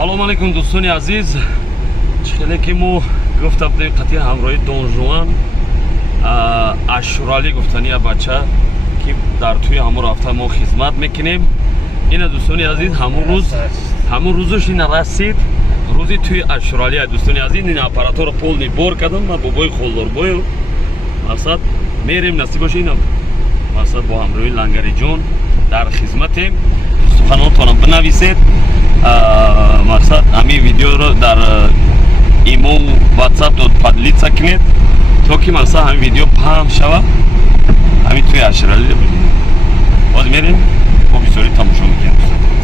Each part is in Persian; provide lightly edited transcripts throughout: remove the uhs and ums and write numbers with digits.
салом алейкум дӯстони азиз, хеле ки мо гуфта будем қатъи ҳамроҳи Дон Жуан ашуралӣ гуфтани бача ки дар тӯи ҳамон рафта мо хизмат мекунем. Ина дӯстони азиз ҳамон рӯзуш ина расид рӯзи тӯи ашуралӣ. Дӯстони азиз ин аппаратора полни бор кардам ма бобои холдорбоё мақсад мерем насиб боша ина мақсад бо ҳамроҳи Лангариҷон дар хизматем. суханонтонам бинависед, мақсад ҳамин видеоро дар имо WhatsApp подлица кунед то ки мақсад ҳамин видео паҳм шавад. ҳамин тӯи ашуралӣ бибинем. боз мерем бо бисёрӣ тамошо мекунем.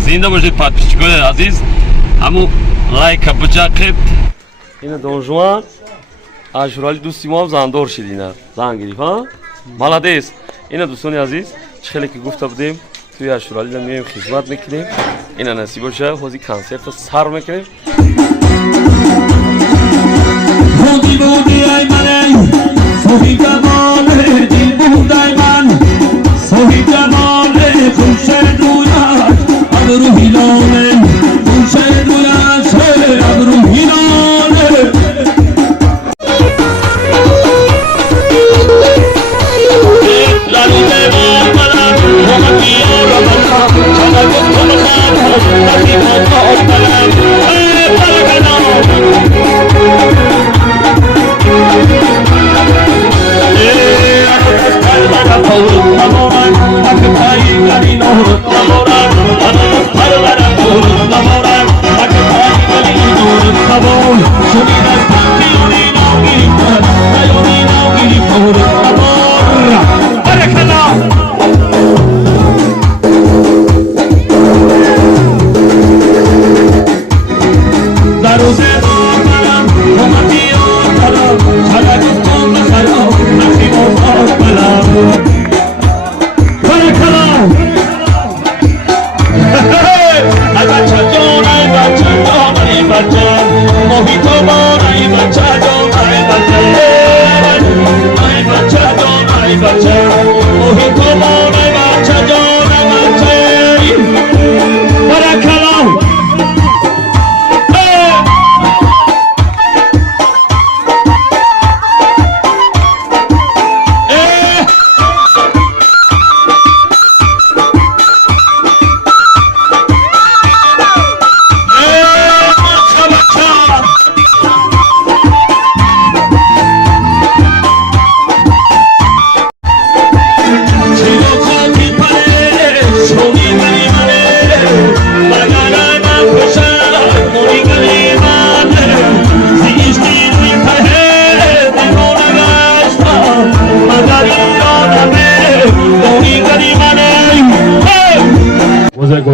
Зинда бошед подписчикони азиз, ҳамун лайка биҷақед. ина Дон Жуан ашуралӣ дӯсти мо ҳам зандор шид, ина зан гирифт. Маладес. ина дӯстони азиз, чӣ хеле ки гуфта будем тӯи ашуралӣ меем хизмат мекунем. ина насиб боша ҳозир консертро сар мекунем. بودی بودی ای من ای صحیح جمال دل بودای من صحیح جمال خوشد رویش ابرو هلاله خوشد رویش ابرو هلاله لالو دیوار منم همکی آرامم چنه گفتم خواهم وقتی مطاب منم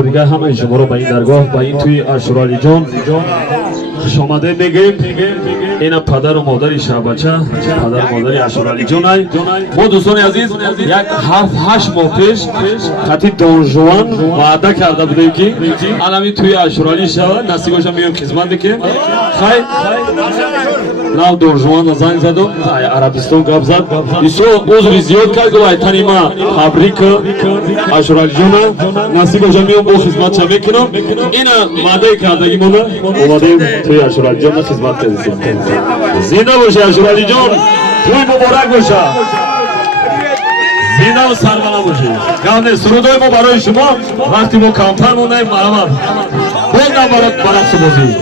دیگر همه شما رو به این درگاه به این توی اشرالی جان خوش آمده میگیم. اینا پدر و مادر شعبچه، پدر و مادر اشرالی جان ای ما دوستان عزیز یک 7-8 ماه پیش خطی دون جوان وعده کرده بودیم که الان توی اشرالی شود نصیبش میام خدمت میکنیم. خیر ناو دون جوان زنگ زدم عربستان گپ زد ایسو عذر زیاد کرد گفت تانی ما تبریک اشرالی جان نصیبش میام با خدمت چه میکنم. اینا وعده کردگی مونه اومدیم توی اشرالی جان خدمت کردیم. زنده باشه اشرالی جان، توی مبارک باشه، زنده و سربلند باشه. گونه سرودای ما برای شما وقتی ما کمپر مونیم مرحبا بودم برات سبازی.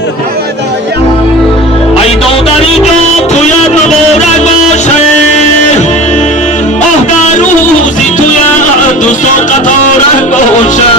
ای دادری جان توی مبارک باشه، آه در روزی توی دوستان قطار باشه.